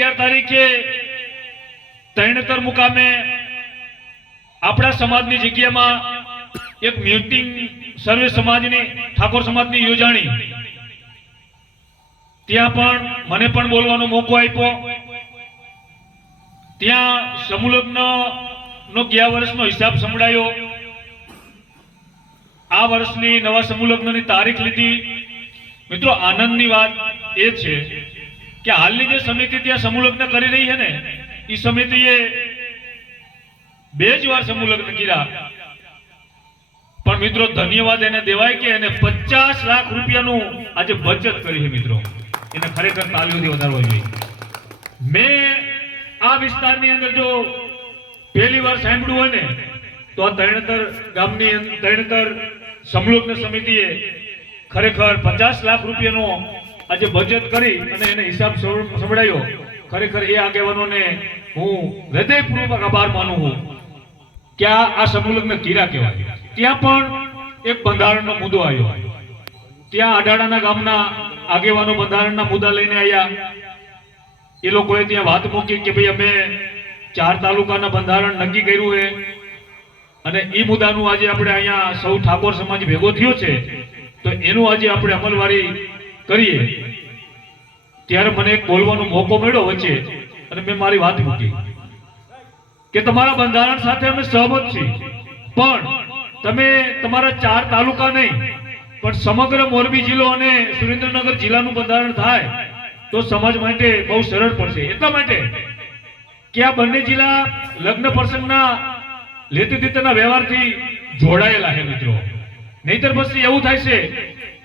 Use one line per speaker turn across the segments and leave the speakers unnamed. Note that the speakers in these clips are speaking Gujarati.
અગિયાર તારીખે તૈણતર મુકામે આપણા સમાજની જગ્યામાં એક મીટિંગ સર્વે સમાજની, ઠાકોર સમાજની યોજાણી. ત્યાં પણ મને પણ બોલવાનો મોકો આપ્યો. ત્યાં સમુલગ્ન નો ગયા વર્ષનો હિસાબ સંભળાયો. આ વર્ષની નવા સમૂહલગ્નની તારીખ લીધી. મિત્રો, આનંદની વાત એ છે કે હાલની જે સમિતિ ત્યાં સમૂહલગ્ન કરી રહી છે ને એ સમિતિએ બે જ વાર સમૂહલગ્ન કર્યા. પણ મિત્રો, ધન્યવાદ એને દેવાય કે એને પચાસ લાખ રૂપિયાનું આજે બચત કરી છે મિત્રો. એને ખરેખર તાલીઓથી વધારવા જોઈએ મેં આ વિસ્તારની અંદર જો પહેલી વાર સાંભળ્યું હોય ને, તો આ તરણતર ગામની તરણતર સમલોગ્ન સમિતિએ ખરેખર પચાસ લાખ રૂપિયાનો આજે બચત કરી અને એને હિસાબ સંભળાયો. ખરેખર એ આગેવાનોને હું હૃદયપૂર્વક આભાર માનું છું. કે આ સમૂહલગ્ન કીરા કહેવાય? ત્યાં પણ એક બંધારણનો મુદ્દો આવ્યો. ત્યાં અઢાડાના ગામના આગેવાનો બંધારણના મુદ્દા લઈને આવ્યા એ લોકોએ ત્યાં વાત મૂકી કે ભાઈ અમે ચાર તાલુકાના બંધારણ નક્કી કર્યું છે. અને એ મુદ્દાનું આજે આપણે અહીંયા સૌ ઠાકોર સમાજ ભેગો થયો છે. તો એનું આજે આપણે અમલવારી કરીએ. ત્યારે મને એક બોલવાનો મોકો મળ્યો વચ્ચે અને મેં મારી વાત મૂકી. કે તમારા બંધારણ સાથે અમે સહમત છીએ. પણ તમે તમારા ચાર તાલુકા નહીં, પણ સમગ્ર મોરબી જિલ્લો અને સુરેન્દ્રનગર જિલ્લાનું બંધારણ થાય, તો સમાજ માટે બહુ સરળ પડશે. એટલા માટે કે આ બંને જિલ્લા લગ્ન પ્રસંગના લેતી દીતીના વ્યવહારથી જોડાયેલા છે મિત્રો. નહીતર પછી એવું થાય છે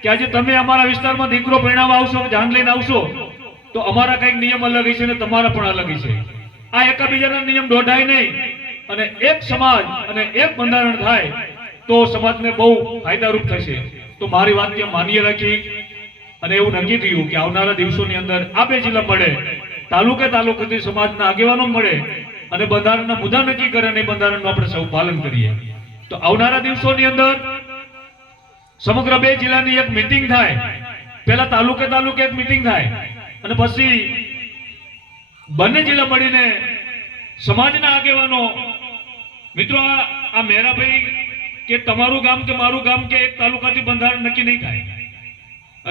કે આજે તમે અમારા વિસ્તારમાં દીકરો પરિણામ આવશો જાન લઈને આવશો, તો અમારા કંઈક નિયમ અલગ હશે ને તમારા પણ અલગ હશે. આ એકાબીજાના નિયમ દોઢાય નહીં અને એક સમાજ અને એક બંધારણ થાય, તો સમાજને બહુ ફાયદારૂપ થશે. તો મારી વાત ત્યાં માન્ય રાખી અને એવું નક્કી થયું કે આવનારા દિવસોની અંદર આ બે જિલ્લા મળે, તાલુકે તાલુકાથી સમાજના આગેવાનો મળે અને બંધારણના મુદ્દા નક્કી કરે અને બંધારણનું આપણે સૌ પાલન કરીએ. તો આવનારા દિવસોની અંદર સમગ્ર બે જિલ્લાની એક મિટિંગ થાય. પહેલા તાલુકે તાલુકે એક મિટિંગ થાય. અને પછી બંને જિલ્લા મળીને સમાજના આગેવાનો, મિત્રો, આ મેરાભાઈ કે તમારું ગામ કે મારું ગામ કે એક તાલુકાથી બંધારણ નક્કી નહીં થાય.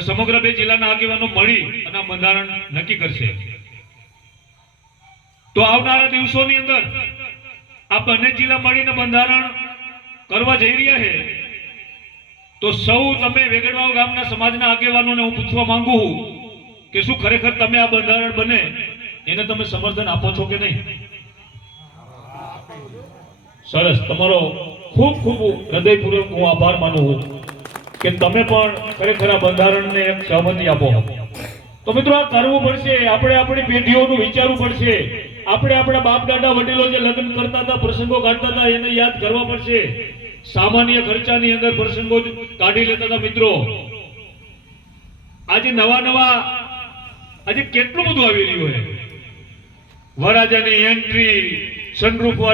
સમગ્ર બે જિલ્લાના આગેવાનો મળી અને આ બંધારણ નક્કી કરશે. તો આવનારા દિવસોની અંદર આ બંને જિલ્લા મળીને બંધારણ કરવા જઈ રહ્યા છે. તો સૌ તમે વેગડવાવ ગામના સમાજના આગેવાનોને હું પૂછવા માંગુ છું કે શું ખરેખર તમે આ બંધારણ બને? એને તમે સમર્થન આપો છો કે નહીં? સરસ. તમારો ખૂબ ખૂબ હૃદયપૂર્વક હું આભાર માનું છું કે તમે પણ ખરેખર આ બંધારણને એક સહમતિ આપો. તો મિત્રો, આ કરવું પડશે. આપણે આપણી પેઢીઓનું વિચારવું પડશે. આપણે આપણા બાપ દાદા વડીલો જે લગ્ન કરતા હતા, પ્રસંગો કાઢતા હતા, એને યાદ કરવા પડશે. સામાન્ય ખર્ચાની અંદર પ્રસંગો જ કાઢી લેતા હતા મિત્રો. આજે નવા નવા, આજે કેટલું બધું આવી રહ્યું છે વરાજાની એન્ટ્રી સનરૂફ વાળી